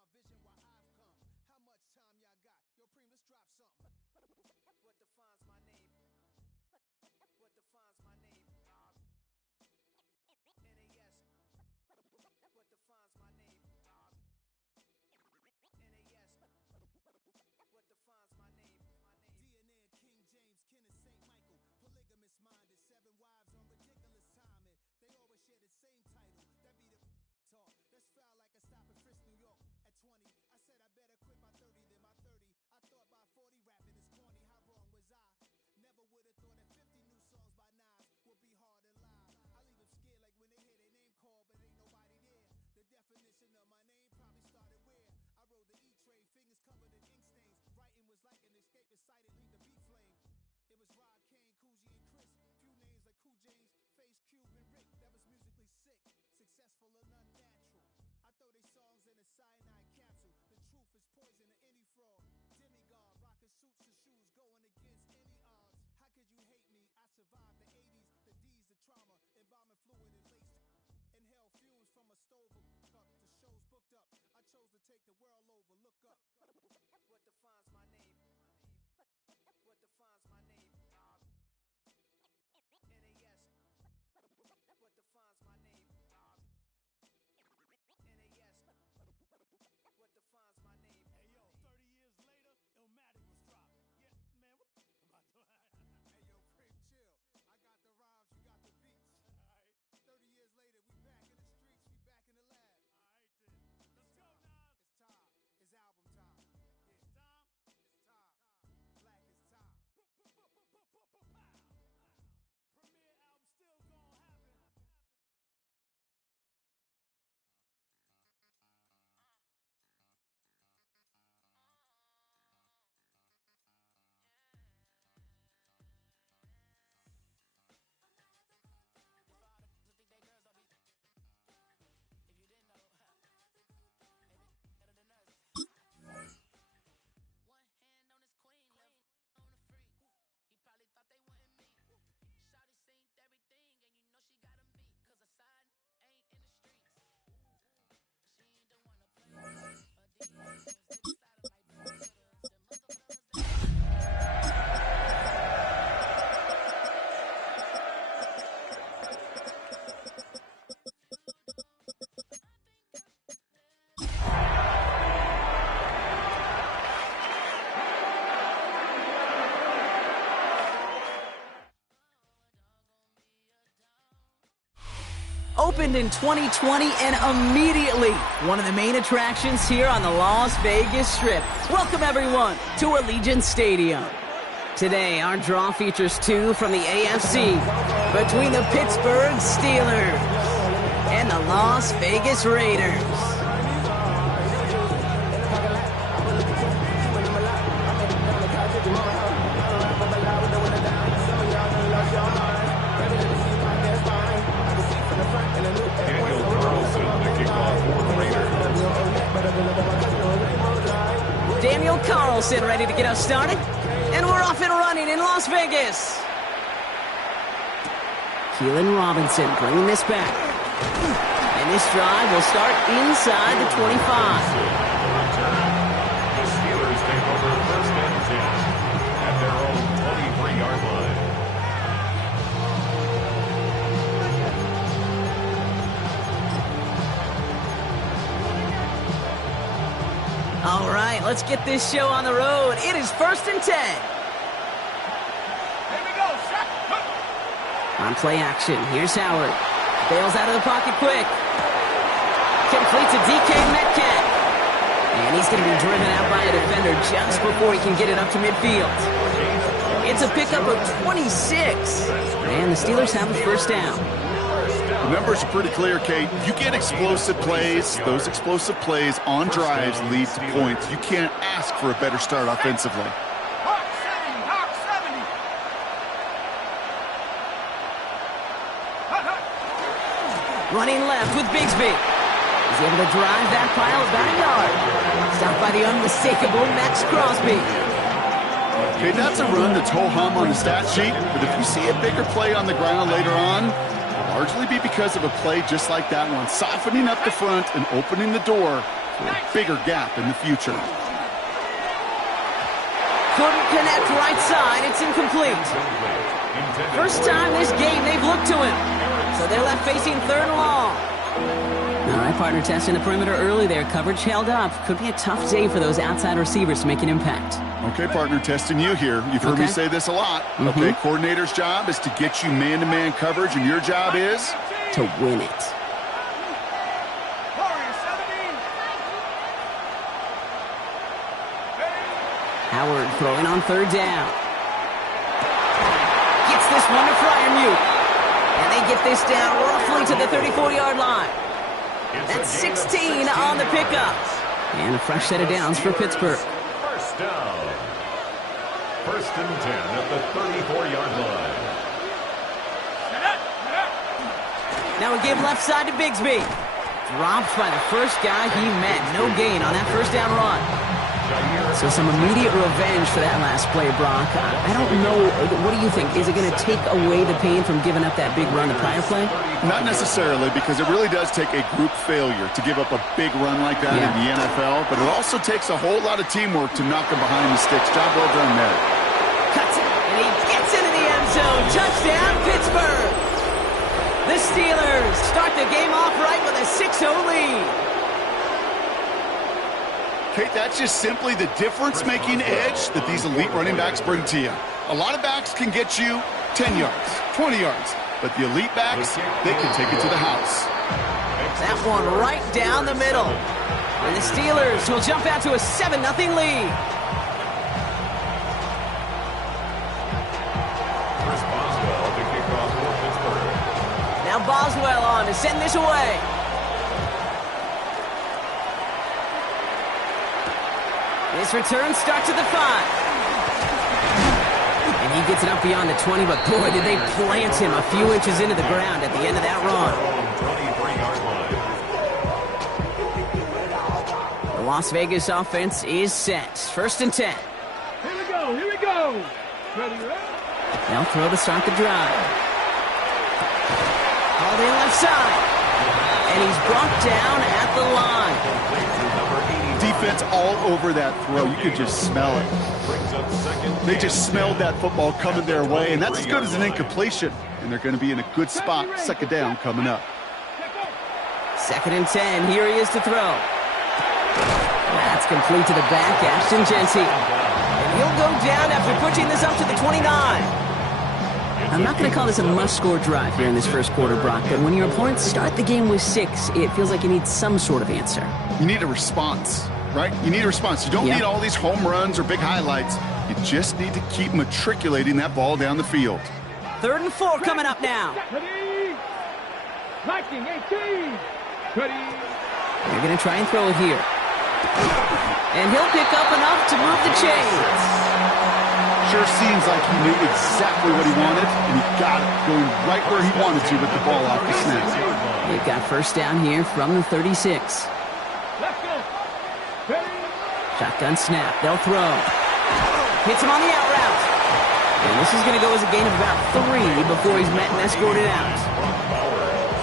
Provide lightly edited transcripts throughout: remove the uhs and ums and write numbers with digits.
my vision why I've come. How much time y'all got? Yo, Preem, let's drop something. What defines my name? What defines my name? NAS. What defines my name? NAS. What defines my name? DNA of King James, Kenneth St. Michael. Polygamous minded, 7 wives on ridiculous timing. They always share the same title. That be the talk. That's foul like a stop in Frisk, New York. At 20, I said I better quit by 30 than my 30. I thought by 40 rapping is corny. How wrong was I? Never would have thought that 50 new songs by Nas would be hard and live. I leave them scared like when they hear their name called, but ain't nobody there. The definition of my name probably started where I rode the E-train, fingers covered in ink stains. Writing was like an escape excited, leave the beat flame. It was Rod, Kane, Coogee, and Chris. Few names like Cool James, Face, Cube, and Rick. That was musically sick, successful and unnatural. I throw they songs in a cyanide capsule. The truth is poison to any fraud. Demigod, rocking suits and shoes, going against any odds. How could you hate me? I survived the 80s, the D's, the trauma, embalming fluid and laced. Inhale fumes from a stove up. The show's booked up. I chose to take the world over. Look up. What defines my name? What defines my name? NAS. What defines my name? NAS. What defines my name? Hey yo, 30 years later, Illmatic was dropped. Yeah, man, what am I doing? Hey yo, Preem, chill. I got the rhymes, you got the beats. Alright, 30 years later, we back in the streets, we back in the lab. alright then. Let's go, Nas. It's time. It's album time. Yeah, It's time. it's time. Black is time. Pow. Premiere album still gonna happen. One hand on his queen, left on the freak. He probably thought they wanted me. Shawty seen everything, and you know she got him beat. Cause her side ain't in the streets. She ain't the one to play with. Her DMs, they beside her like brothers. Them other brothers, they Opened in 2020 and immediately one of the main attractions here on the Las Vegas Strip. Welcome everyone to Allegiant Stadium. Today our draw features 2 from the AFC between the Pittsburgh Steelers and the Las Vegas Raiders. Daniel Carlson ready to get us started, and we're off and running in Las Vegas. Keelan Robinson bringing this back, and this drive will start inside the 25. The Steelers take over first and 10 at their own 23-yard line. All right, let's get this show on the road. It is first and 10. Here we go, shot. On play action, here's Howard. Bails out of the pocket quick. Complete to DK Metcalf. And he's going to be driven out by a defender just before he can get it up to midfield. It's a pickup of 26. And the Steelers have the first down. The numbers are pretty clear, Kate. You get explosive plays. Those explosive plays on drives lead to points. You can't ask for a better start offensively. Hawk 70, Hawk 70. Running left with Bigsby. He's able to drive that pile back yard. Stopped by the unmistakable Max Crosby. Okay, that's a run that's ho-hum on the stat sheet, but if you see a bigger play on the ground later on, it'll largely be because of a play just like that one, softening up the front and opening the door for a bigger gap in the future. Couldn't connect right side. It's incomplete. First time this game they've looked to him. So they're left facing 3rd and long. All right, partner, testing the perimeter early there. Coverage held up. Could be a tough day for those outside receivers to make an impact. Okay, partner, testing you here. You've heard me say this a lot. Okay, coordinator's job is to get you man-to-man coverage, and your job is? To win it. Howard throwing on 3rd down. Gets this one to Fryermuth. And they get this down roughly to the 34-yard line. That's 16 on the pickup. And a fresh set of downs for Pittsburgh. First down. 1st and 10 at the 34-yard line. Now a give left side to Bigsby. Dropped by the first guy he met. No gain on that 1st down run. So some immediate revenge for that last play, Brock. I don't know. What do you think? Is it going to take away the pain from giving up that big run the prior play? Not necessarily, because it really does take a group failure to give up a big run like that in the NFL, but it also takes a whole lot of teamwork to knock him behind the sticks. Job well done there. Cuts it, and he gets into the end zone. Touchdown, Pittsburgh! The Steelers start the game off right with a 6-0 lead. Kate, that's just simply the difference-making edge that these elite running backs bring to you. A lot of backs can get you 10 yards, 20 yards, but the elite backs, they can take it to the house. That one right down the middle. And the Steelers will jump out to a 7-0 lead. Now Boswell on to send this away. This return starts at the 5. And he gets it up beyond the 20, but boy, did they plant him a few inches into the ground at the end of that run. The Las Vegas offense is set. 1st and 10. Here we go. Ready, They'll throw to start the drive. All in left side. And he's brought down at the line. Defense all over that throw. You could just smell it. They just smelled that football coming their way, and that's as good as an incompletion. And they're going to be in a good spot. 2nd down coming up. 2nd and 10. Here he is to throw. That's complete to the back, Ashton Jency. And he'll go down after pushing this up to the 29. I'm not going to call this a must-score drive here in this first quarter, Brock, but when your opponents start the game with 6, it feels like you need some sort of answer. You need a response, right? You need a response. You don't need all these home runs or big highlights. You just need to keep matriculating that ball down the field. 3rd and 4 coming up now. Ready. Liking 18. Ready. They're going to try and throw it here. And he'll pick up enough to move the chains. Sure seems like he knew exactly what he wanted, and he got it, going right where he wanted to with the ball off the snap. They've got 1st down here from the 36. Let's go. Ready. Shotgun snap. They'll throw. Hits him on the out route. And this is going to go as a gain of about 3 before he's met and escorted out.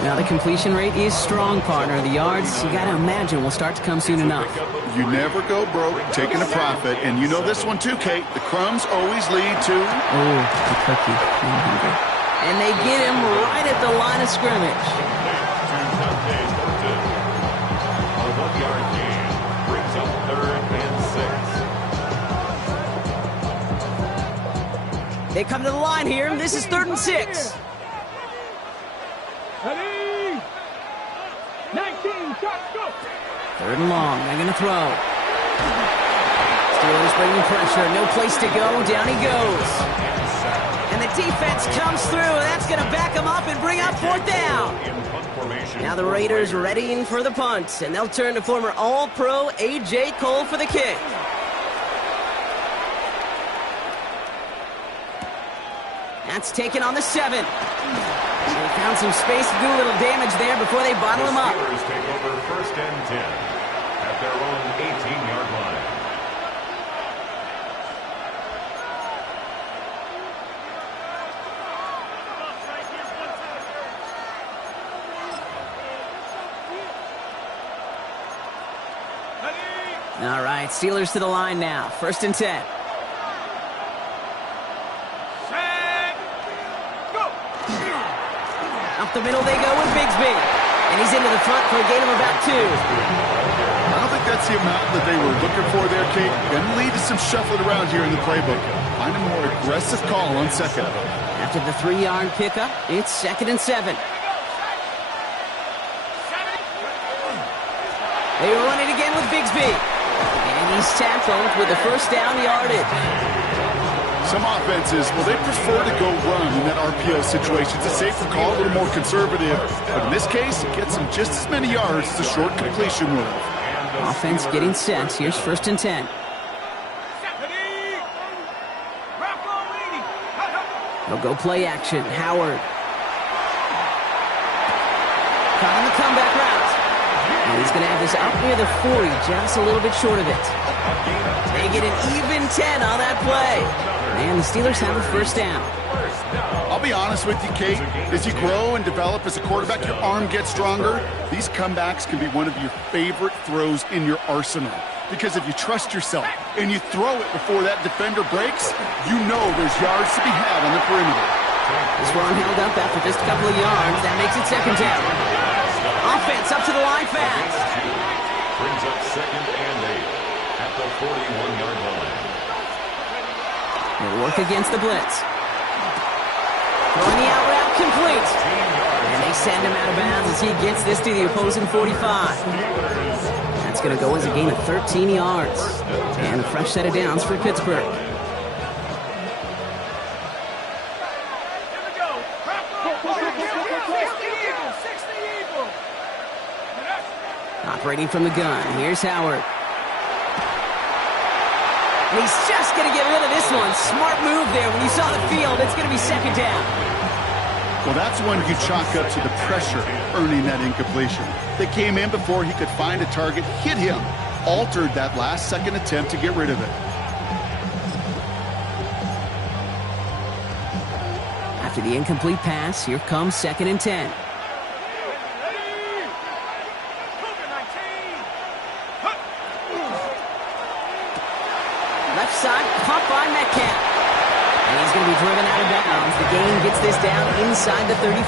Now the completion rate is strong, partner. The yards, you got to imagine, will start to come soon enough. You never go broke taking a profit, and you know this one too, Kate. The crumbs always lead to... Oh, the cookie. And they get him right at the line of scrimmage. Brings up 3rd and 6. They come to the line here. This is 3rd and 6. Ready. 19. Shot, go. 3rd and long. They're going to throw. Steelers bringing pressure. No place to go. Down he goes. And the defense comes through. That's going to back him up and bring up 4th down. Now the Raiders readying for the punt. And they'll turn to former All-Pro A.J. Cole for the kick. That's taken on the 7. They found some space to do a little damage there before they bottle him up. The Steelers take over 1st and 10 at their own 18-yard line. All right, Steelers to the line now. 1st and 10. Up the middle they go with Bigsby. And he's into the front for a gain of about 2. I don't think that's the amount that they were looking for there, Kate. Going to lead to some shuffling around here in the playbook. Find a more aggressive call on 2nd. After the 3-yard pickup, it's 2nd and 7. They run it again with Bigsby. And he's tackled with the 1st down yardage. Some offenses, well, they prefer to go run in that RPO situation. It's a safer call, a little more conservative. But in this case, it gets them just as many yards as a short completion would have. Offense getting set. Here's 1st and 10. They'll go play action. Howard. Caught on the comeback route. And he's going to have this up near the 40, just a little bit short of it. They get an even 10 on that play. And the Steelers have a 1st down. I'll be honest with you, Kate. As you grow and develop as a quarterback, your arm gets stronger. These comebacks can be one of your favorite throws in your arsenal. Because if you trust yourself and you throw it before that defender breaks, you know there's yards to be had on the perimeter. This one held up after just a couple of yards. That makes it 2nd down. Offense up to the line fast. Brings up 2nd and 8 at the 41-yard line. They'll work against the blitz. Throwing the out route complete. And they send him out of bounds as he gets this to the opposing 45. That's going to go as a gain of 13 yards. And a fresh set of downs for Pittsburgh. Operating from the gun, here's Howard. And he's just going to get rid of this one. Smart move there. When you saw the field, it's going to be 2nd down. Well, that's when you chalk up to the pressure earning that incompletion. They came in before he could find a target, hit him, altered that last second attempt to get rid of it. After the incomplete pass, here comes 2nd and 10. Left side, caught by Metcalf. And he's going to be driven out of bounds. The gain gets this down inside the 35.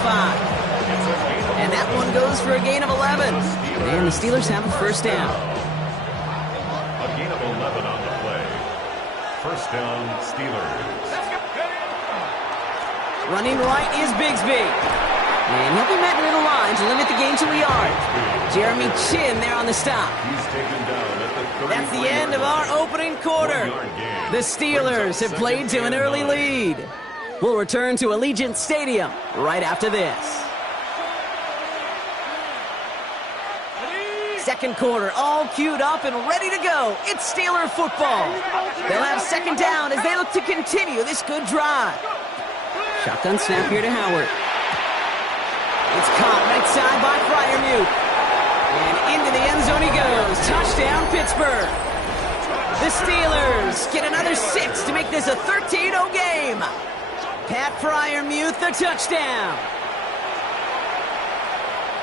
And that one goes for a gain of 11. And the Steelers have a 1st down. A gain of 11 on the play. 1st down, Steelers. Running right is Bigsby. And he'll be met near the line to limit the gain to a yard. Jeremy Chin there on the stop. He's taken down at the 30. That's the end of our opening quarter. The Steelers have played to an early lead. We'll return to Allegiant Stadium right after this. 2nd quarter, all queued up and ready to go. It's Steeler football. They'll have 2nd down as they look to continue this good drive. Shotgun snap here to Howard. It's caught right side by Freiermuth. And into the end zone he goes. Touchdown, Pittsburgh. The Steelers get another 6 to make this a 13-0 game. Pat Freiermuth, the touchdown.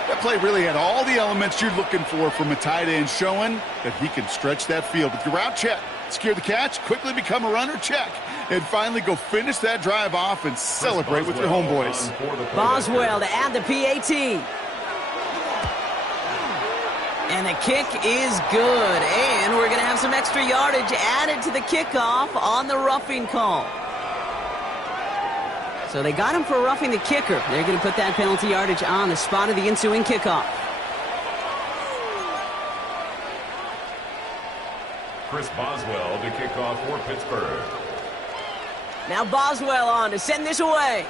That play really had all the elements you're looking for from a tight end, showing that he can stretch that field with your route check, secure the catch, quickly become a runner check, and finally go finish that drive off and celebrate with your homeboys. Boswell to add the PAT. And the kick is good. And we're going to have some extra yardage added to the kickoff on the roughing call. So they got him for roughing the kicker. They're going to put that penalty yardage on the spot of the ensuing kickoff. Chris Boswell to kick off for Pittsburgh. Now Boswell on to send this away.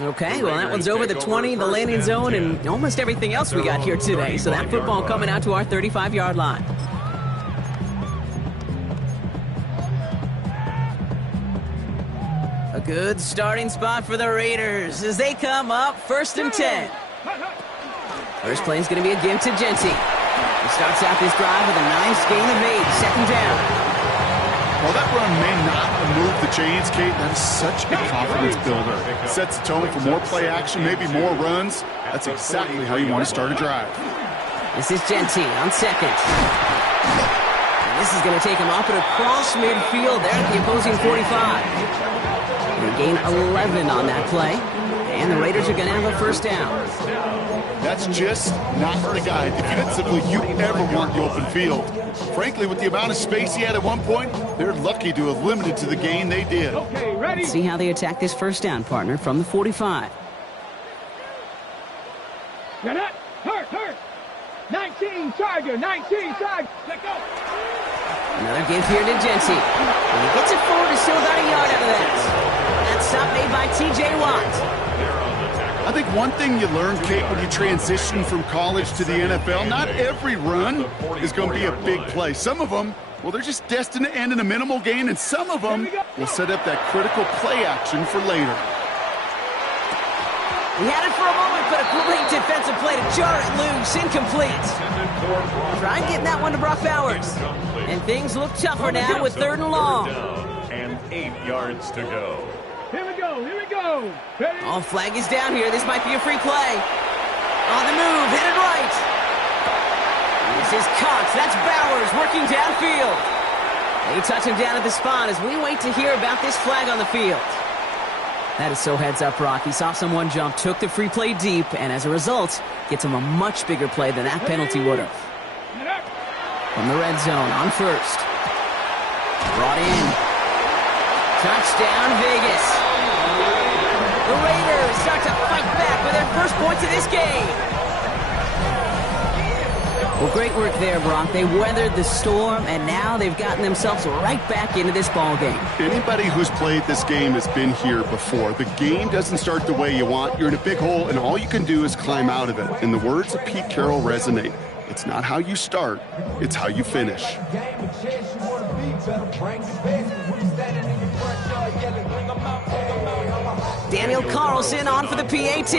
Okay, well, that one's over the 20, the landing zone, and almost everything else we got here today. So that football coming out to our 35-yard line. A good starting spot for the Raiders as they come up 1st and 10. First play is going to be a give to Genty. He starts out this drive with a nice gain of 8, 2nd down. While that run may not move the chains, Kate, that is such a confidence builder. Sets the tone for more play action, maybe more runs. That's exactly how you want to start a drive. This is Genty on second. And this is going to take him up and across midfield there at the opposing 45. They gain 11 on that play, and the Raiders are going to have a first down. That's just not the guy defensively you ever want the open field. Frankly, with the amount of space he had at one point, they're lucky to have limited to the gain they did. Okay, ready? Let's see how they attack this first down, partner, from the 45. Get up! Hurt! 19 Charger, 19 Charger. Let go! Another give here to Genty. When he gets it forward, he's still about a yard out of that. That stop made by T.J. Watt. I think one thing you learn, Kate, when you transition from college to the NFL, not every run is going to be a big play. Some of them, well, they're just destined to end in a minimal gain, and some of them will set up that critical play action for later. He had it for a moment, but a great defensive play to jar it loose. Incomplete. Try getting that one to Brock Bowers. And things look tougher now with 3rd and long. And 8 yards to go. Here we go. Ready? Oh, flag is down here. This might be a free play. On the move, headed right. This is Cox. That's Bowers working downfield. They touch him down at the spot as we wait to hear about this flag on the field. That is so heads up, Brock. He saw someone jump, took the free play deep, and as a result, gets him a much bigger play than that penalty would have. From the red zone on first. Brought in. Touchdown, Vegas. The Raiders start to fight back with their first points of this game. Well, great work there, Brock. They weathered the storm, and now they've gotten themselves right back into this ball game. Anybody who's played this game has been here before. The game doesn't start the way you want. You're in a big hole, and all you can do is climb out of it. And the words of Pete Carroll resonate. It's not how you start, it's how you finish. Daniel Carlson on for the PAT.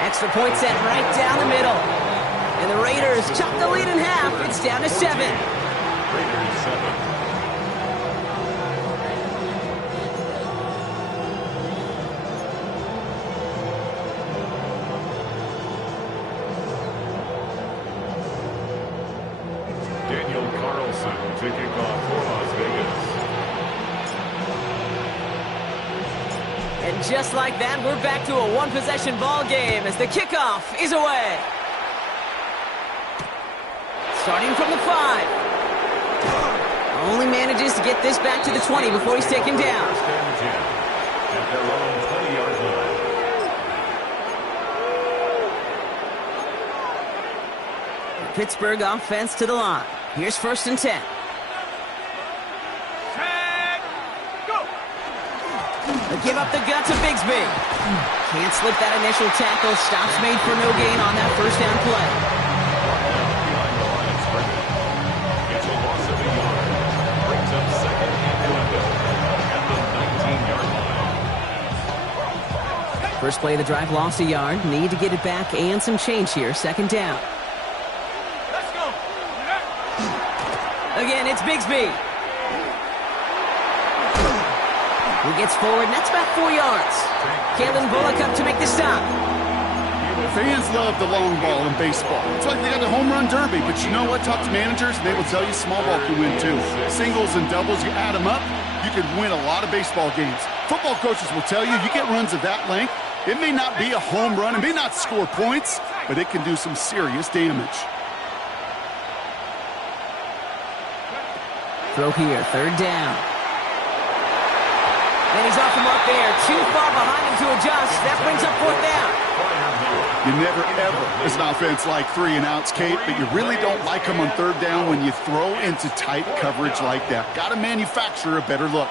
Extra point set right down the middle. And the Raiders chop the lead in half. It's down to 7. Raiders 7. Daniel Carlson to kick off for Las Vegas. And just like that, we're back to a one-possession ball game as the kickoff is away. Starting from the 5. Only manages to get this back to the 20 before he's taken down. First and 10 at their own 20-yard line. The Pittsburgh offense to the line. Here's 1st and 10. They give up the gut to Bigsby. Can't slip that initial tackle. Stops made for no gain on that first down play. Behind the line of scrimmage. It's a loss of a yard. Brings up 2nd and 11 at the 19-yard line. First play of the drive lost a yard. Need to get it back and some change here. 2nd down. Let's go. Again, it's Bigsby. He gets forward, and that's about 4 yards. Kalen Bullock up to make the stop. Fans love the long ball in baseball. It's like they got the home run derby, but you know what? Talk to managers, and they will tell you small ball can win too. Singles and doubles, you add them up, you can win a lot of baseball games. Football coaches will tell you, you get runs of that length, it may not be a home run, it may not score points, but it can do some serious damage. Throw here, 3rd down. And he's off the mark there. Too far behind him to adjust. That brings up 4th down. You never, ever, as an offense, like 3 and outs, Kate, but you really don't like them on 3rd down when you throw into tight coverage like that. Got to manufacture a better look.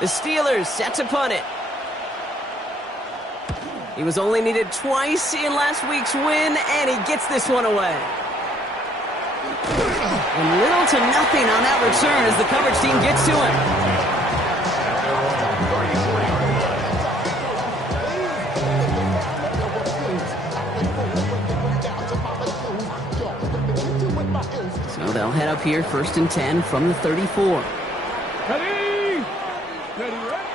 The Steelers set to punt it. He was only needed twice in last week's win, and he gets this one away. And little to nothing on that return as the coverage team gets to him. So they'll head up here, 1st and 10 from the 34. Ready? Ready, ready?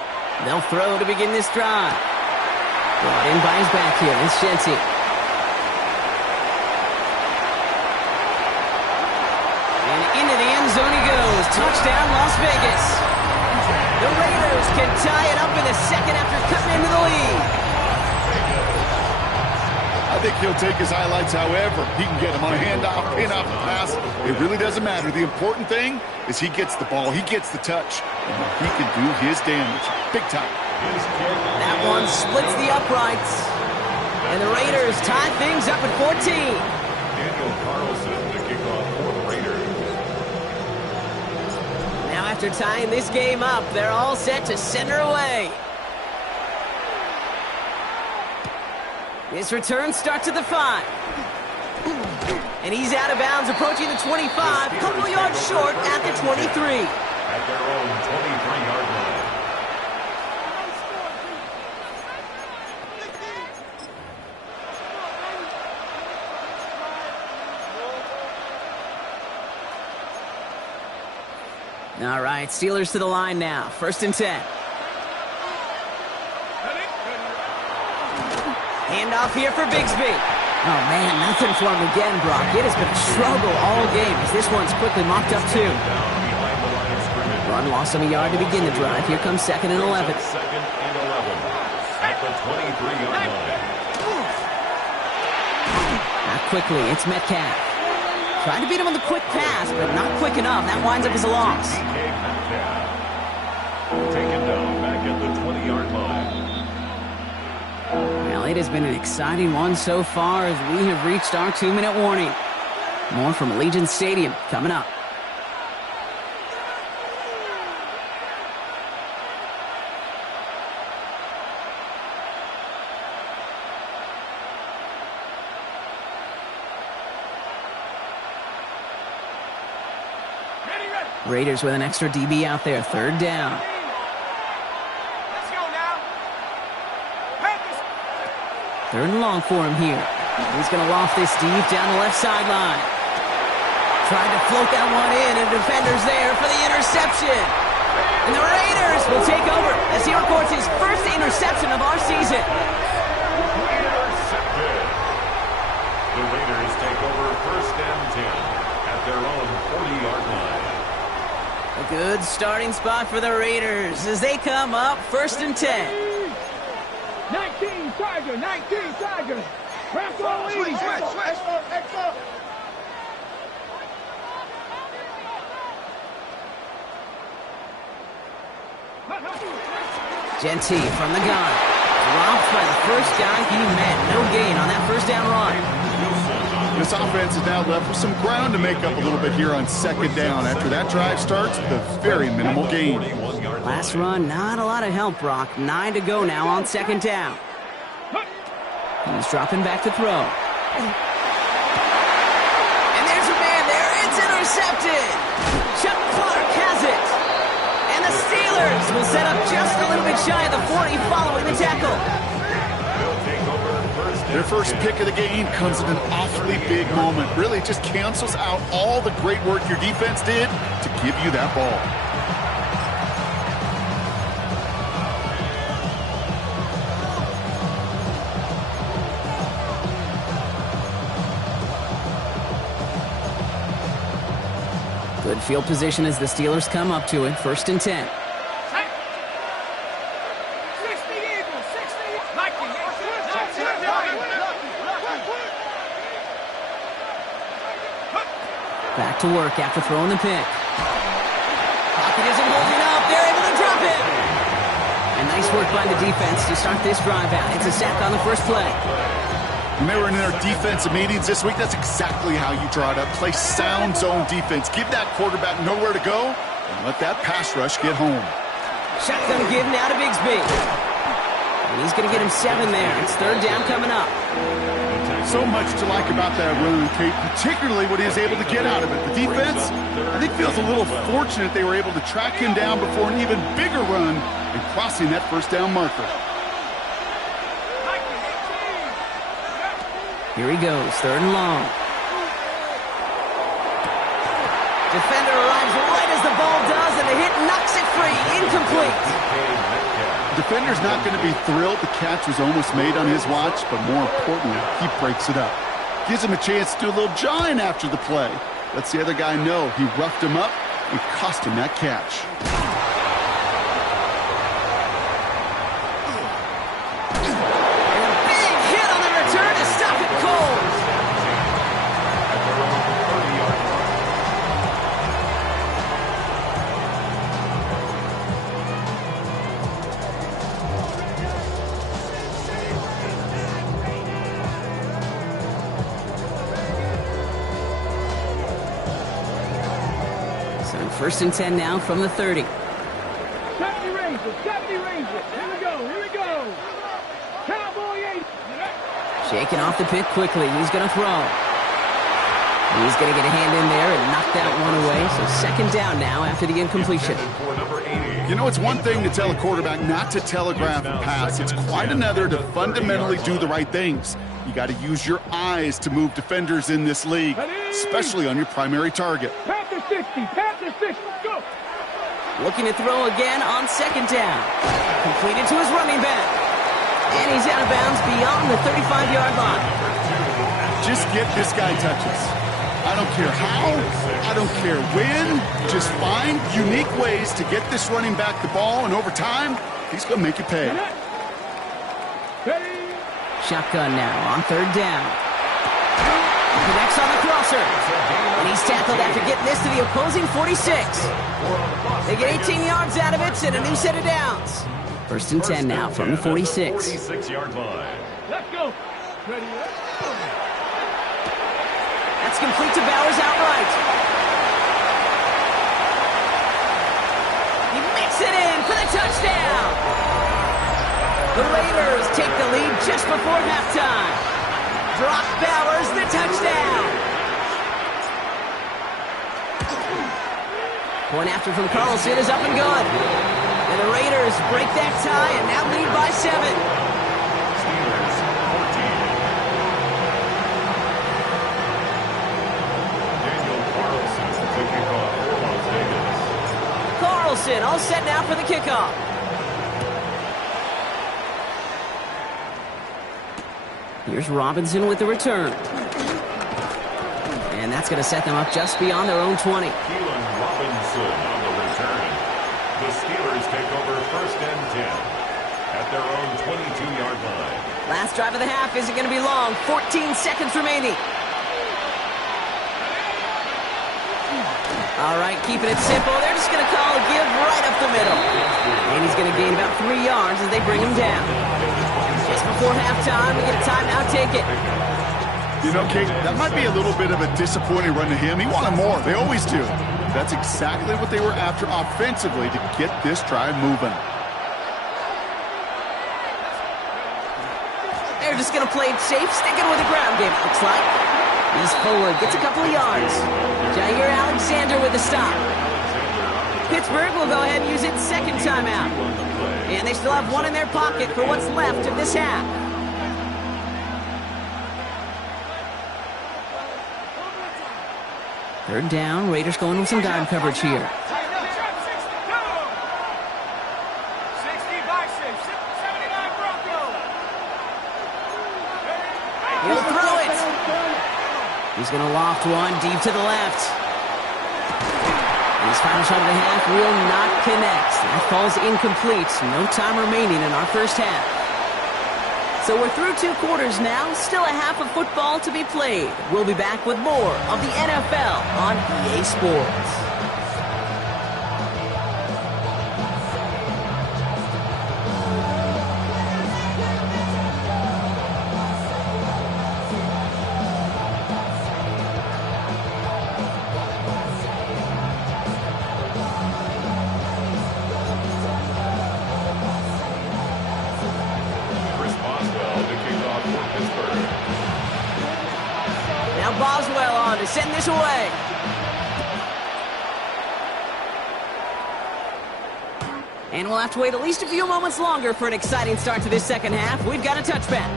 They'll throw to begin this drive. Brought in by his back here. It's Shenty. And into the end zone he goes. Touchdown, Las Vegas. The Raiders can tie it up in the second after cutting into the lead. I think he'll take his highlights however he can get them on a handoff, pin-off, pass. It really doesn't matter. The important thing is he gets the ball, he gets the touch, and he can do his damage. Big time. That one splits the uprights. And the Raiders tie things up at 14. Daniel Carlson, the kickoff for the Raiders. Now after tying this game up, they're all set to send her away. This return starts at the 5. And he's out of bounds, approaching the 25, a couple of yards short at the 23. At their own 23-yard line. All right, Steelers to the line now, 1st and 10. Handoff here for Bigsby. Oh, man, nothing for him again, Brock. It has been a struggle all game as this one's quickly mocked up, too. Run loss of a yard to begin the drive. Here comes 2nd and 11. 2nd and 11 at the 23-yard line. Not quickly, it's Metcalf. Tried to beat him on the quick pass, but not quick enough. That winds up as a loss. Taken down back at the 20-yard line. Well, it has been an exciting one so far as we have reached our 2-minute warning. More from Allegiant Stadium coming up. Raiders with an extra DB out there, 3rd down. Let's go now. Panthers. 3rd and long for him here. He's going to loft this deep down the left sideline. Trying to float that one in, and the defender's there for the interception. And the Raiders will take over as he records his first interception of our season. Intercepted. The Raiders take over 1st and 10 at their own 40-yard line. A good starting spot for the Raiders as they come up 1st and 10. 19 Tiger, 19 Tiger. Press on lead. Switch. Genty from the gun. Dropped by the first guy he met. No gain on that 1st down run. This offense is now left with some ground to make up a little bit here on 2nd down. After that drive starts, the very minimal gain. Last run, not a lot of help, Brock. 9 to go now on 2nd down. He's dropping back to throw. And there's a man there. It's intercepted. Chuck Clark has it. And the Steelers will set up just a little bit shy of the 40 following the tackle. Their first pick of the game comes at an awfully big moment. Really just cancels out all the great work your defense did to give you that ball. Good field position as the Steelers come up to it. 1st and 10. Back to work after throwing the pick. Pocket isn't holding up. They're able to drop it. And nice work by the defense to start this drive out. It's a sack on the first play. When they were in their defensive meetings this week, that's exactly how you draw it up. Play sound zone defense. Give that quarterback nowhere to go and let that pass rush get home. Shotgun give now to Bigsby. And he's going to get him 7 there. It's 3rd down coming up. So much to like about that run, Kate, particularly what he is able to get out of it. The defense, I think, feels a little fortunate they were able to track him down before an even bigger run and crossing that 1st down marker. Here he goes, 3rd and long. Defender arrives right as the ball does, and the hit knocks it free. Incomplete. Defender's not going to be thrilled. The catch was almost made on his watch, but more importantly, he breaks it up. Gives him a chance to do a little jawing after the play. Lets the other guy know he roughed him up and cost him that catch. And a big hit on the return to stop it cold. First and 10 now from the 30. 70 Rangers, 70 Rangers. Here we go, here we go. Cowboy 80. Shaking off the pick quickly. He's going to throw. He's going to get a hand in there and knock that one away. So second down now after the incompletion. You know, it's one thing to tell a quarterback not to telegraph a pass. It's quite another to fundamentally do the right things. You got to use your eyes to move defenders in this league, especially on your primary target. Panther 60, Panther 60, go. Looking to throw again on second down. Completed to his running back. And he's out of bounds beyond the 35-yard line. Just get this guy touches. I don't care how, I don't care when. Just find unique ways to get this running back the ball, and over time, he's going to make you pay. Ready. Shotgun now on third down. Connects on the crosser. And he's tackled after getting this to the opposing 46. They get 18 yards out of it and a new set of downs. First and 10 now from the 46. 46-yard line. Let's go. Ready. That's complete to Bowers outright. He makes it in for the touchdown. The Raiders take the lead just before halftime. Brock Bowers, the touchdown. Point after from Carlson is up and good. And the Raiders break that tie and now lead by 7. Steelers 14. Daniel Carlson to kick off for Las Vegas. Carlson all set now for the kickoff. Here's Robinson with the return. And that's going to set them up just beyond their own 20. Keelan Robinson on the return. The Steelers take over first and 10 at their own 22-yard line. Last drive of the half isn't going to be long. 14 seconds remaining. All right, keeping it simple. They're just going to call a give right up the middle. And he's going to gain about 3 yards as they bring him down. Just before halftime, we get a timeout ticket. You know, Kate, that might be a little bit of a disappointing run to him. He wanted more. They always do. That's exactly what they were after offensively to get this drive moving. They're just going to play it safe, sticking with the ground game, it looks like. He's forward, gets a couple of yards. Jair Alexander with the stop. Pittsburgh will go ahead and use its second timeout. And they still have one in their pocket for what's left of this half. Third down, Raiders going with some dime coverage here. 60 by 6, 79 Broncos. He'll throw it. He's going to loft one deep to the left. And his final shot of the half will not connect. That falls incomplete. No time remaining in our first half. So we're through 2 quarters now. Still a half of football to be played. We'll be back with more of the NFL on EA Sports. Boswell on to send this away. And we'll have to wait at least a few moments longer for an exciting start to this second half. We've got a touchback.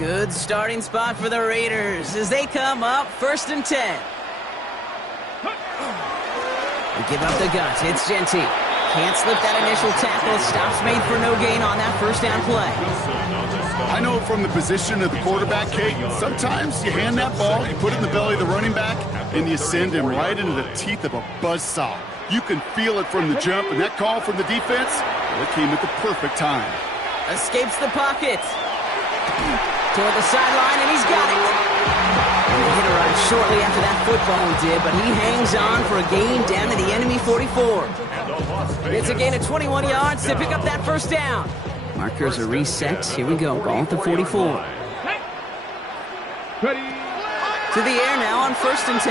Good starting spot for the Raiders as they come up 1st and 10. They give up the guts. It's Genty. Can't slip that initial tackle. Stops made for no gain on that 1st down play. I know from the position of the quarterback, Kate, sometimes you hand that ball, you put it in the belly of the running back, and you send him right into the teeth of a buzzsaw. You can feel it from the jump, and that call from the defense, well, it came at the perfect time. Escapes the pocket. Toward the sideline, and he's got it. And they hit a run shortly after that football did, but he hangs on for a gain down to the enemy 44. It's a gain of 21 yards to pick up that 1st down. Markers are reset. Here we go. Ball at the 44. Ready. To the air now on 1st and 10.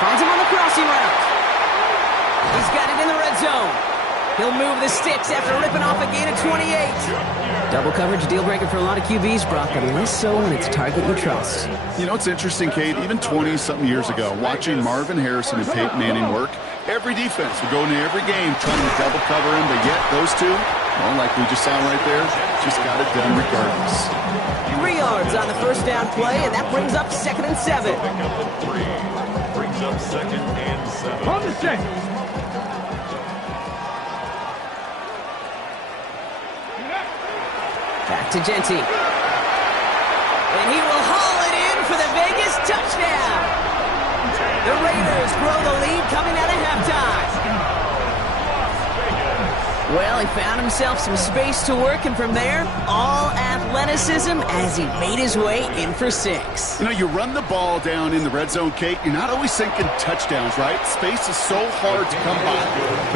Finds him on the crossing route. He's got it in the red zone. He'll move the sticks after ripping off a gain of 28. Double coverage, deal breaker for a lot of QBs, Brock, but less so when it's target you trust. You know, it's interesting, Kate, even 20-something years ago, watching Marvin Harrison and Peyton Manning work, every defense would go into every game trying to double cover him, but yet those two, well, like we just saw right there, just got it done regardless. 3 yards on the 1st down play, and that brings up 2nd and 7. Brings up 2nd and 7. On the check. Back to Genty. And he will haul it in for the Vegas touchdown. The Raiders grow the lead coming out of halftime. Well, he found himself some space to work, and from there, all athleticism as he made his way in for 6. You know, you run the ball down in the red zone, Kate, you're not always thinking touchdowns, right? Space is so hard to come by.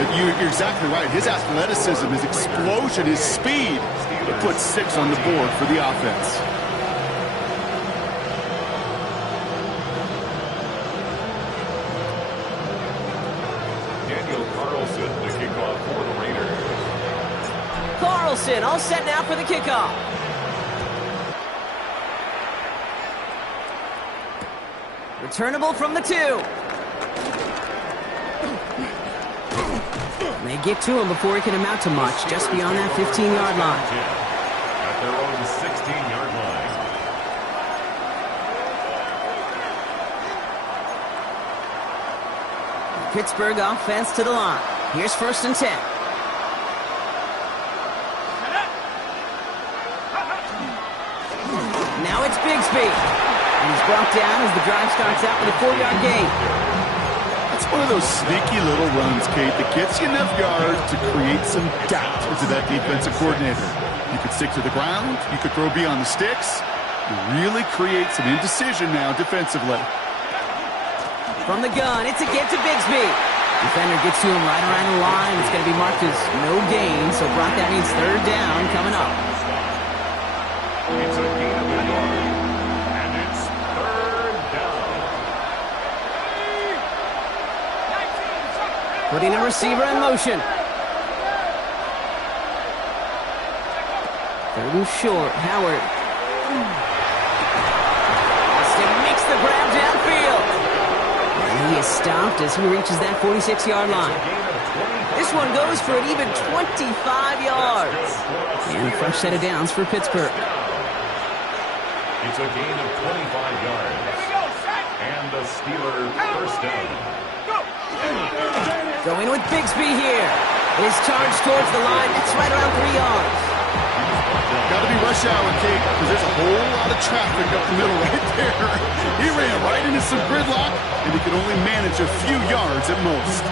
But you're exactly right. His athleticism, his explosion, his speed, it puts 6 on the board for the offense. Carlson, all set now for the kickoff. Returnable from the 2. And they get to him before he can amount to much, just beyond that 15-yard line. At their own 16-yard line. Pittsburgh offense to the line. Here's 1st and 10. Now it's Bigsby. And he's brought down as the drive starts out with a 4-yard gain. That's one of those sneaky little runs, Kate, that gets you enough yards to create some doubt into that defensive coordinator. You could stick to the ground. You could throw beyond the sticks. You really create some indecision now defensively. From the gun, it's a get to Bigsby. Defender gets to him right around the line. It's going to be marked as no gain, so Brock, that means 3rd down coming up. It's a gain of 1 yard, and it's 3rd down. Putting a receiver in motion. 3rd and short, Howard. Austin makes the grab downfield. And he is stopped as he reaches that 46-yard line. This one goes for an even 25 yards. And a fresh set of downs for Pittsburgh. It's a gain of 25 yards. And the Steelers 1st down. Going with Bigsby here. His charge towards the line. That's right around 3 yards. Got to be rush hour, Kate, because there's a whole lot of traffic up the middle right there. He ran right into some gridlock, and he could only manage a few yards at most.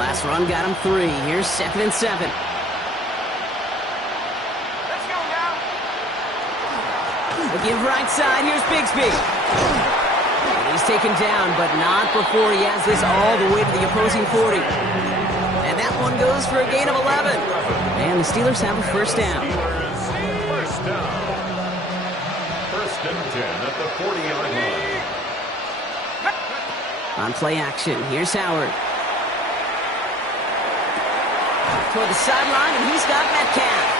Last run got him 3. Here's 2nd and 7. We'll give right side. Here's Bigsby. He's taken down, but not before he has this all the way to the opposing 40. And that one goes for a gain of 11. And the Steelers have a 1st down. 1st down. 1st and 10 at the 40-yard line. On play action, here's Howard. Toward the sideline, and he's got Metcalf.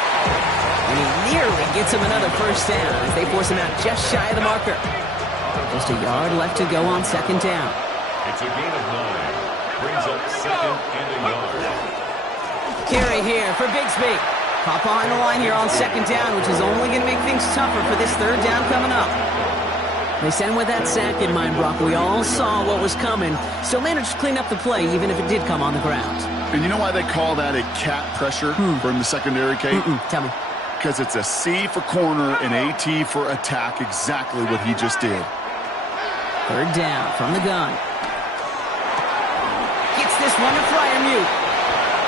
And he nearly gets him another 1st down as they force him out just shy of the marker. Just a yard left to go on 2nd down. It's a gain of 9. Brings up 2nd and a yard. carry here for Bigsby. Caught behind the line here on second down, which is only going to make things tougher for this third down coming up. They sent with that sack in mind, Brock. We all saw what was coming. Still managed to clean up the play, even if it did come on the ground. And you know why they call that a cat pressure from the secondary, Kate? Tell me. Because it's a C for corner and a T for attack, exactly what he just did. Third down from the gun. Gets this one to Fryermuth.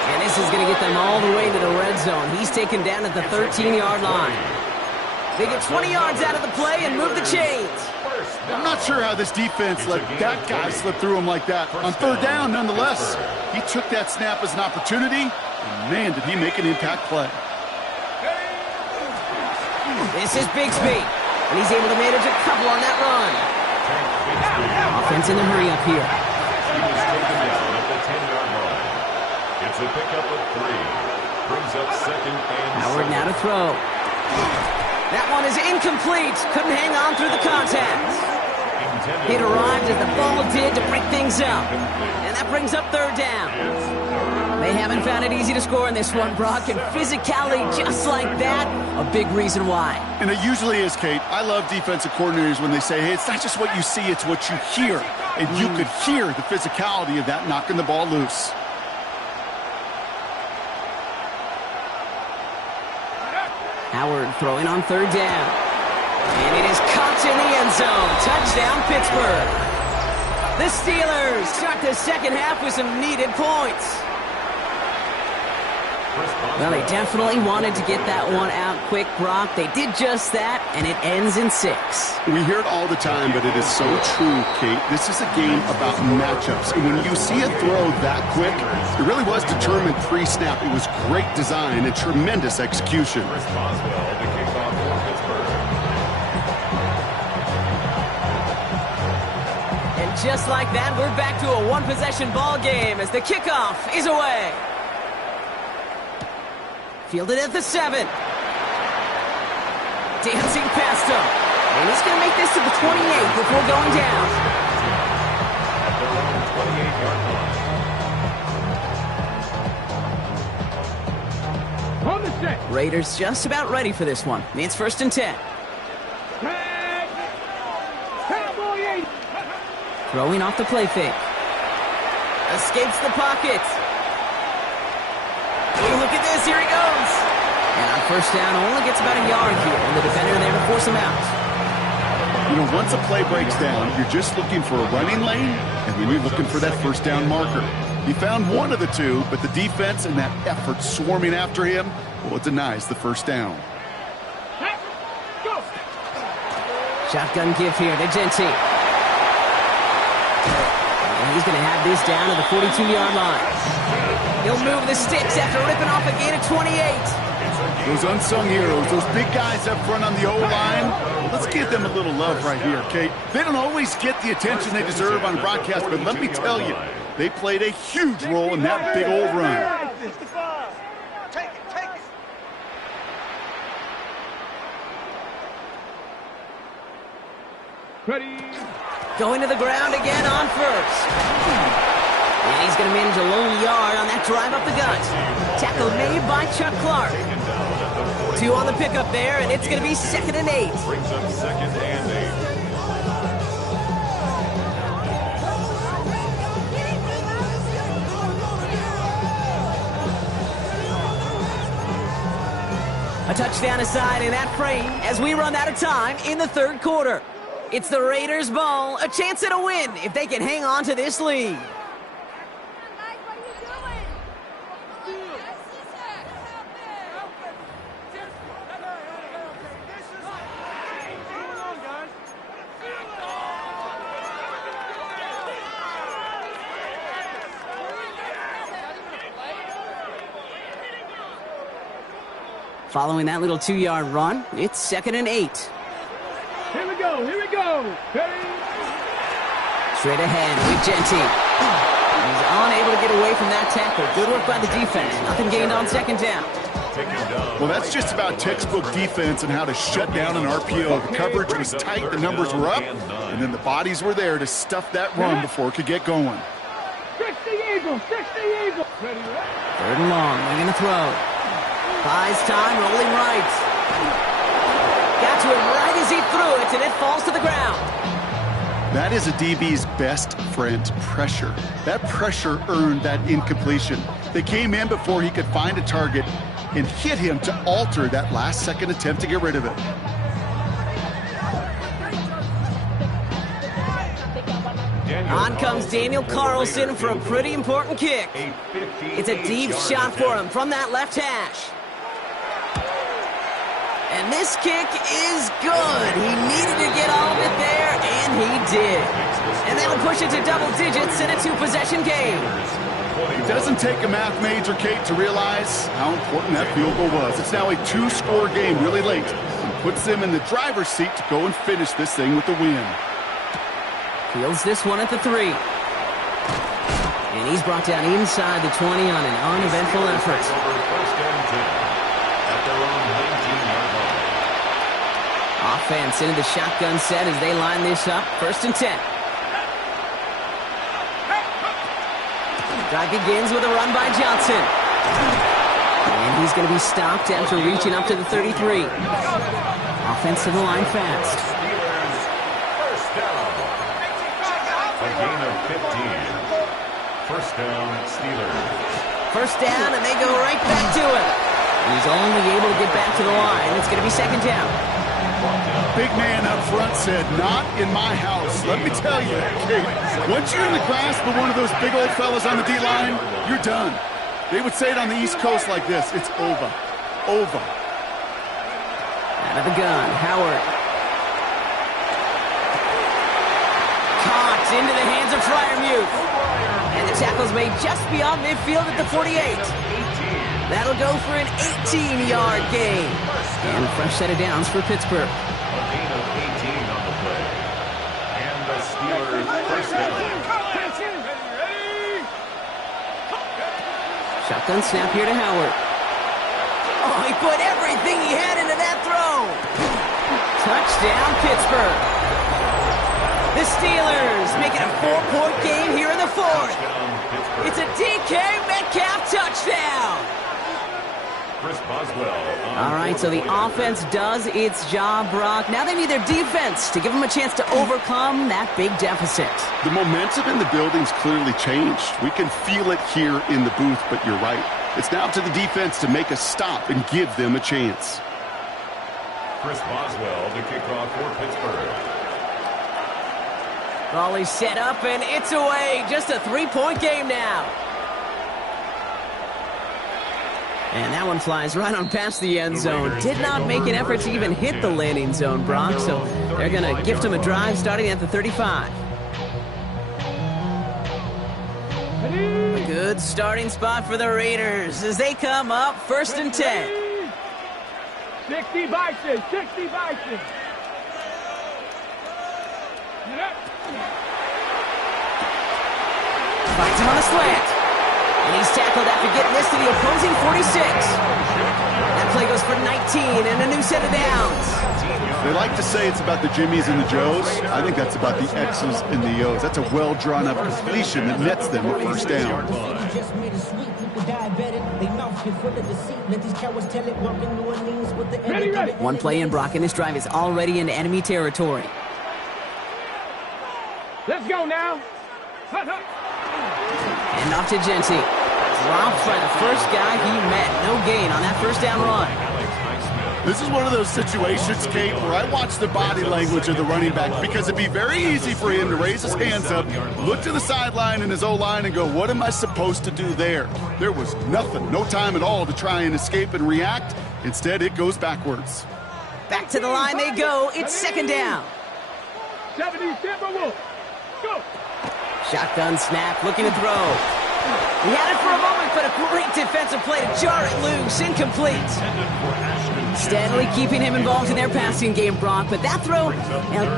And this is going to get them all the way to the red zone. He's taken down at the 13-yard line. They get 20 yards out of the play and move the chains. I'm not sure how this defense let that guy slip through him like that. On third down, nonetheless, he took that snap as an opportunity, and man, did he make an impact play. This is Bigsby, and he's able to manage a couple on that run. Offense in the hurry up here. He was taken down at the 10-yard line. It's a pickup of 3. Brings up second and Howard now to throw. That one is incomplete. Couldn't hang on through the contact. It arrived as the ball did to break things up. And that brings up third down. They haven't found it easy to score in this one, Brock, and physicality just like that, a big reason why. And it usually is, Kate. I love defensive coordinators when they say, hey, it's not just what you see, it's what you hear. And you could hear the physicality of that knocking the ball loose. Howard throwing on third down. And it is caught in the end zone. Touchdown, Pittsburgh. The Steelers start the second half with some needed points. Well, they definitely wanted to get that one out quick, Brock. They did just that, and it ends in 6. We hear it all the time, but it is so true, Kate. This is a game about matchups. And when you see a throw that quick, it really was determined pre-snap. It was great design and tremendous execution. And just like that, we're back to a one-possession ball game as the kickoff is away. Fielded at the 7. Dancing past him. And he's going to make this to the 28 before going down. At their own 28-yard line. On the set. Raiders just about ready for this one. It's first and 10. Cowboy 8. Throwing off the play fake. Escapes the pocket. Oh, look at this. Here he goes. And on first down, only gets about a yard here. And the defender there to force him out. You know, once a play breaks down, you're just looking for a running lane, and then you're looking for that first down marker. He found one of the two, but the defense and that effort swarming after him, well, it denies the first down. Go. Shotgun give here to Gentry. And he's going to have this down to the 42-yard line. He'll move the sticks after ripping off a gain of 28. Those unsung heroes, those big guys up front on the O-line, let's give them a little love right here, Kate. They don't always get the attention they deserve on broadcast, but let me tell you, they played a huge role in that big old run. Take it, take it. Ready. Going to the ground again on first. And he's going to manage a lone yard on that drive up the gut. Tackle made by Chuck Clark. 2 on the pickup there, and it's going to be second and 8. Brings up second and 8. A touchdown aside in that frame as we run out of time in the third quarter. It's the Raiders' ball, a chance at a win if they can hang on to this lead. Following that little 2-yard run, it's second and 8. Here we go. Here we go. Ready. Straight ahead with Gentry. He's unable to get away from that tackle. Good work by the defense. Nothing gained on second down. Well, that's just about textbook defense and how to shut down an RPO. The coverage was tight, the numbers were up, and then the bodies were there to stuff that run before it could get going. Stretch the Eagle, 60 Eagle. Ready, ready. Third and long, they're going to throw. Buys time, rolling right. Got to him right as he threw it, and it falls to the ground. That is a DB's best friend, pressure. That pressure earned that incompletion. They came in before he could find a target and hit him to alter that last-second attempt to get rid of it. On comes Daniel Carlson for a pretty important kick. It's a deep shot for him from that left hash. And this kick is good. He needed to get all of it there, and he did. And that'll push it to double digits in a two-possession game. It doesn't take a math major, Kate, to realize how important that field goal was. It's now a two-score game really late and puts them in the driver's seat to go and finish this thing with the win. Fields this one at the 3. And he's brought down inside the 20 on an uneventful effort. Offense into the shotgun set as they line this up. 1st and 10. Drive begins with a run by Johnson. And he's going to be stopped after reaching up to the 33. Offense to the line fast. A gain of 15. First down, Steelers. First down, and they go right back to it. He's only able to get back to the line. It's going to be 2nd down. Big man up front said, not in my house. Let me tell you, Kate, once you're in the grasp of one of those big old fellas on the D-line, you're done. They would say it on the East Coast like this, it's over. Over. Out of the gun, Howard. Caught into the hands of Freiermuth. And the tackle's made just beyond midfield at the 48. That'll go for an 18-yard gain. And a fresh set of downs for Pittsburgh. A gain of 18 on the play. And the Steelers first down. Shotgun snap here to Howard. Oh, he put everything he had into that throw. Touchdown, Pittsburgh. The Steelers making a 4-point game here in the 4th. It's a DK Metcalf touchdown. Chris Boswell. All right, so the offense does its job, Brock. Now they need their defense to give them a chance to overcome that big deficit. The momentum in the building's clearly changed. We can feel it here in the booth, but you're right. It's now to the defense to make a stop and give them a chance. Chris Boswell to kick off for Pittsburgh. Raleigh's set up, and it's away. Just a 3-point game now. And that one flies right on past the end zone. Did not make an effort to even hit the landing zone, Brock, so they're going to gift him a drive starting at the 35. A good starting spot for the Raiders as they come up 1st and 10. 60 Bison, 60 Bison. Finds him on the slant. And he's tackled after getting this to the opposing 46. That play goes for 19 and a new set of downs. They like to say it's about the Jimmies and the Joes. I think that's about the X's and the O's. That's a well-drawn-up completion that nets them a 1st down. One play in, Brock, and this drive is already into enemy territory. Let's go now. And off to Genty. Dropped by the first guy he met. No gain on that 1st down run. This is one of those situations, Kate, where I watch the body language of the running back because it'd be very easy for him to raise his hands up, look to the sideline in his O-line and go, what am I supposed to do there? There was nothing, no time at all to try and escape and react. Instead, it goes backwards. Back to the line they go. It's 2nd down. 70 Timberwolves. Go. Shotgun snap, looking to throw. He had it for a moment, but a great defensive play to jar it loose. Incomplete. Steadily keeping him involved in their passing game, Brock, but that throw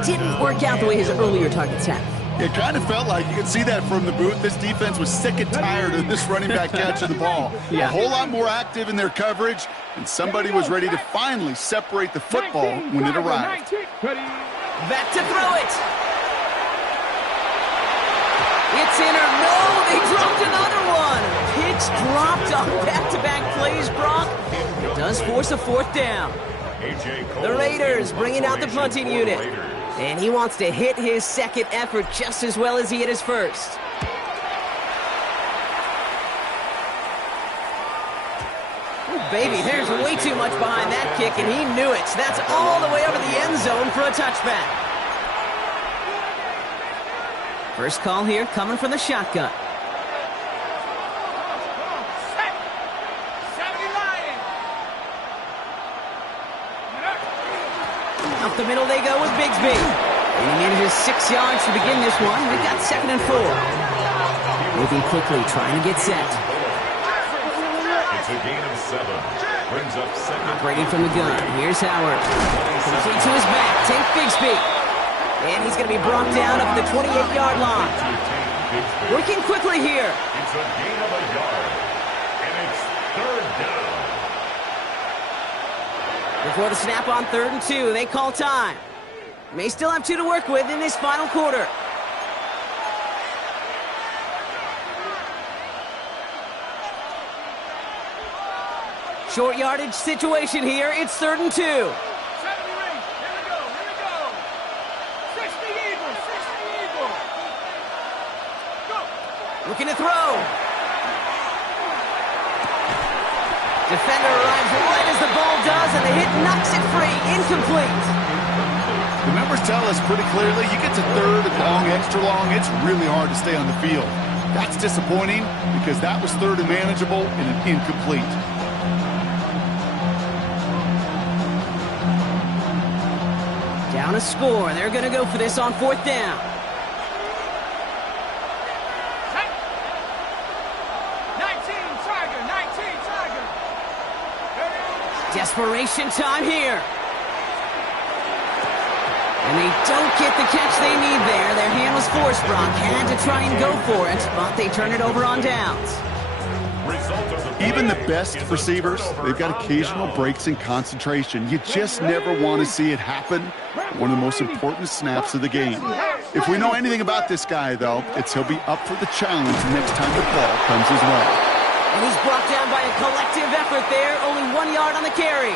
didn't work out the way his earlier targets had. It kind of felt like, you could see that from the booth, this defense was sick and tired of this running back catching the ball. A whole lot more active in their coverage, and somebody was ready to finally separate the football when it arrived. Back to throw it. It's in or no, they dropped another gets dropped on back-to-back plays, Brock. It does force a fourth down. The Raiders bringing out the punting unit. And he wants to hit his second effort just as well as he hit his first. Ooh, baby, there's way too much behind that kick, and he knew it. So that's all the way over the end zone for a touchback. First call here coming from the shotgun. Up the middle they go with Bigsby. And he manages 6 yards to begin this one. We've got 2nd and 4. Moving quickly, trying to get set. It's a gain of 7. Brings up second. Operating from the gun. Here's Howard. Complete to his back. Take Bigsby. And he's going to be brought down up the 28-yard line. Working quickly here. It's a gain of a yard. And it's 3rd down. Before the snap on 3rd and 2, they call time. May still have 2 to work with in this final quarter. Short yardage situation here. It's 3rd and 2. 70 Here we go. Here we go. 60 Eagles. 60 Eagles. Go. Looking to throw. Defender arrives right as the ball does, and the hit knocks it free. Incomplete. The numbers tell us pretty clearly, you get to 3rd and long, extra long, it's really hard to stay on the field. That's disappointing because that was 3rd and manageable and an incomplete. Down a score. They're going to go for this on 4th down. Desperation time here. And they don't get the catch they need there. Their hand was forced, Brock. Had to try and go for it, but they turn it over on downs. Even the best receivers, they've got occasional breaks in concentration. You just never want to see it happen. One of the most important snaps of the game. If we know anything about this guy, though, it's he'll be up for the challenge next time the ball comes his way. And he's brought down by a collective effort there. Only 1 yard on the carry.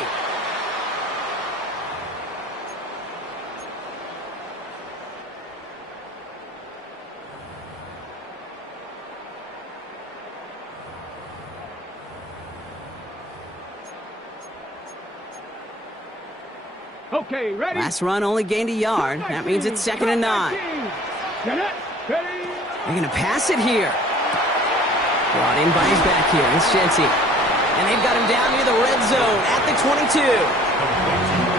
Okay, ready? Last run only gained a yard. That means it's 2nd and 9. Ready? They're going to pass it here. Brought in by his back here. It's Shenty. And they've got him down near the red zone at the 22.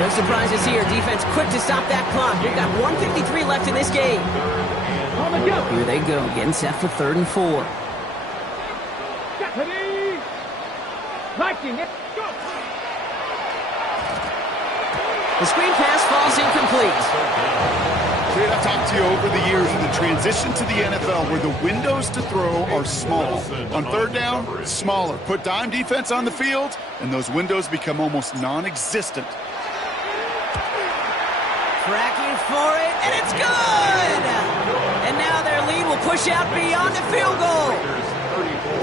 No surprises here. Defense quick to stop that clock. We've got 1:53 left in this game. Here they go, getting set for 3rd and 4. Ready? Viking, go! The screen pass falls incomplete. I've talked to you over the years of the transition to the NFL where the windows to throw are small. On 3rd down, smaller. Put dime defense on the field, and those windows become almost non-existent. Tracking for it, and it's good! And now their lead will push out beyond the field goal.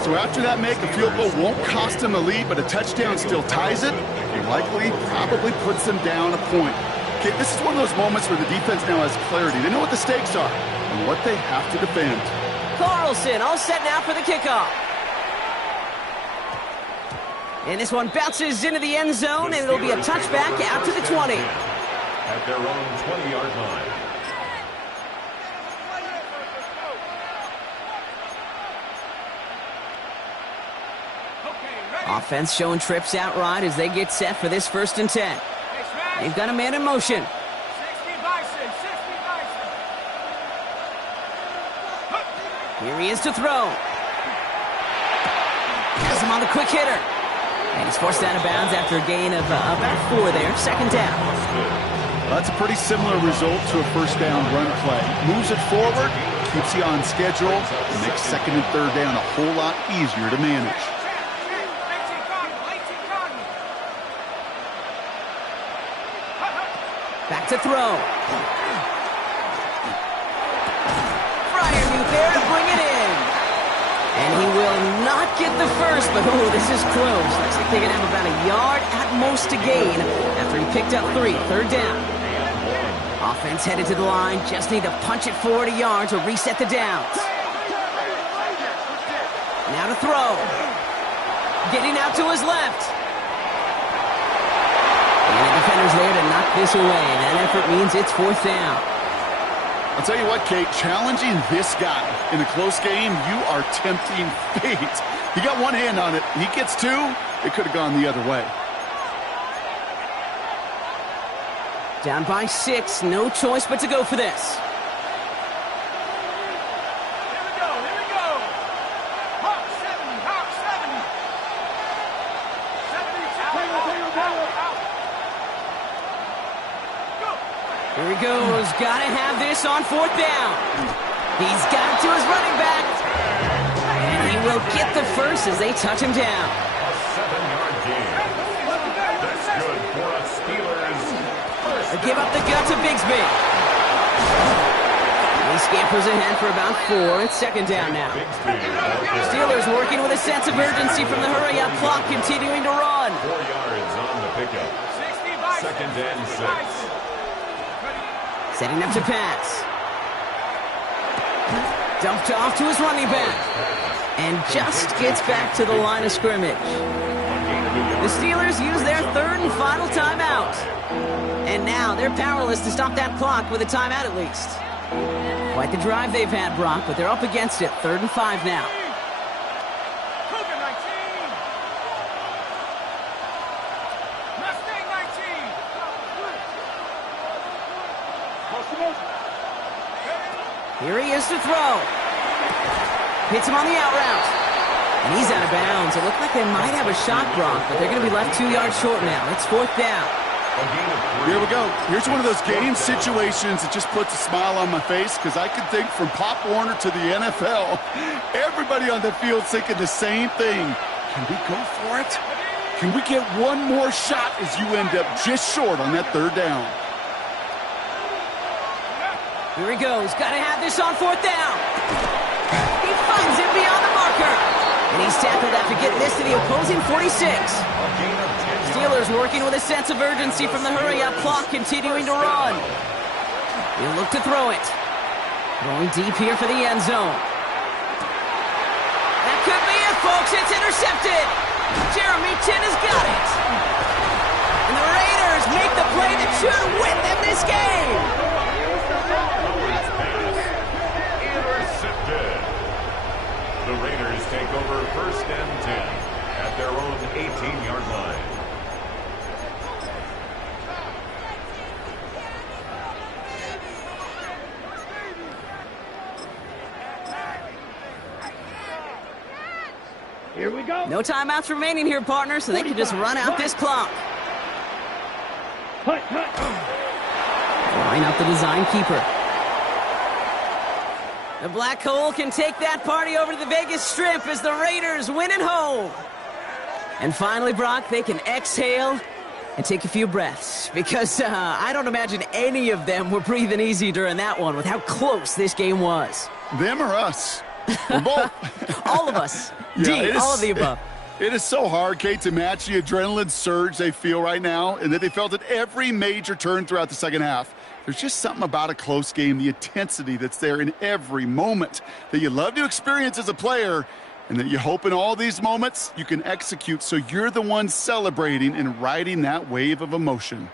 So after that make, a field goal won't cost them the lead, but a touchdown still ties it, and likely probably puts them down a point. Okay, this is one of those moments where the defense now has clarity. They know what the stakes are and what they have to defend. Carlson all set now for the kickoff. And this one bounces into the end zone, and it'll be a touchback out to the 20. At their own 20-yard line. Offense showing trips out right as they get set for this 1st and 10. They've got a man in motion. 60 Bison, 60 Bison. Here he is to throw. Has him on the quick hitter. And he's forced out of bounds after a gain of about 4 there. 2nd down. Well, that's a pretty similar result to a 1st down run play. Moves it forward, keeps you on schedule, and makes 2nd and 3rd down a whole lot easier to manage. Back to throw. Freiermuth there to bring it in. And he will not get the first, but oh, this is close. Looks like they can have about a yard at most to gain after he picked up 3. Third down. Offense headed to the line. Just need to punch it forward a yard to reset the downs. Now to throw. Getting out to his left. And the defender's there to knock this away. That effort means it's 4th down. I'll tell you what, Kate, challenging this guy in a close game, you are tempting fate. He got one hand on it. He gets 2. It could have gone the other way. Down by 6. No choice but to go for this. Here we go. Hawk 70, Hawk 70. Here he goes. Gotta have this on 4th down. He's got it to his running back. And he will get the first as they touch him down. A 7-yard gain. That's good for a Steelers. They give up the gut to Bigsby. He scampers ahead for about 4. It's 2nd down now. Steelers working with a sense of urgency from the hurry-up clock, continuing to run. 4 yards on the pickup. 2nd and 6. Setting up to pass. Dumped off to his running back. And just gets back to the line of scrimmage. The Steelers use their 3rd and final timeout. And now they're powerless to stop that clock with a timeout at least. Quite the drive they've had, Brock, but they're up against it. 3rd and 5 now. Cougar 19. Mustang 19. Here he is to throw. Hits him on the out route. And he's out of bounds. It looked like they might have a shot, Brock, but they're going to be left 2 yards short now. It's 4th down. Here we go. Here's one of those game situations that just puts a smile on my face because I can think from Pop Warner to the NFL, everybody on the field thinking the same thing. Can we go for it? Can we get one more shot as you end up just short on that 3rd down? Here he goes. Got to have this on 4th down. He finds it beyond the marker. And he's tackled after getting this to the opposing 46. Steelers working with a sense of urgency from the hurry-up clock, continuing to run. He'll look to throw it. Going deep here for the end zone. That could be it, folks. It's intercepted. Jeremy Chin has got it. And the Raiders make the play that should win them this game. Intercepted. The Raiders take over 1st and 10 at their own 18-yard line. Here we go. No timeouts remaining here, partner, so they can just run out this clock. Hut. Line up the design keeper. The Black Hole can take that party over to the Vegas Strip as the Raiders win at home. And finally, Brock, they can exhale and take a few breaths because I don't imagine any of them were breathing easy during that one with how close this game was. Them or us? We're both. All of us. Yeah, all of the above. It is so hard, Kate, to match the adrenaline surge they feel right now and that they felt at every major turn throughout the second half. There's just something about a close game, the intensity that's there in every moment that you love to experience as a player and that you hope in all these moments you can execute so you're the one celebrating and riding that wave of emotion.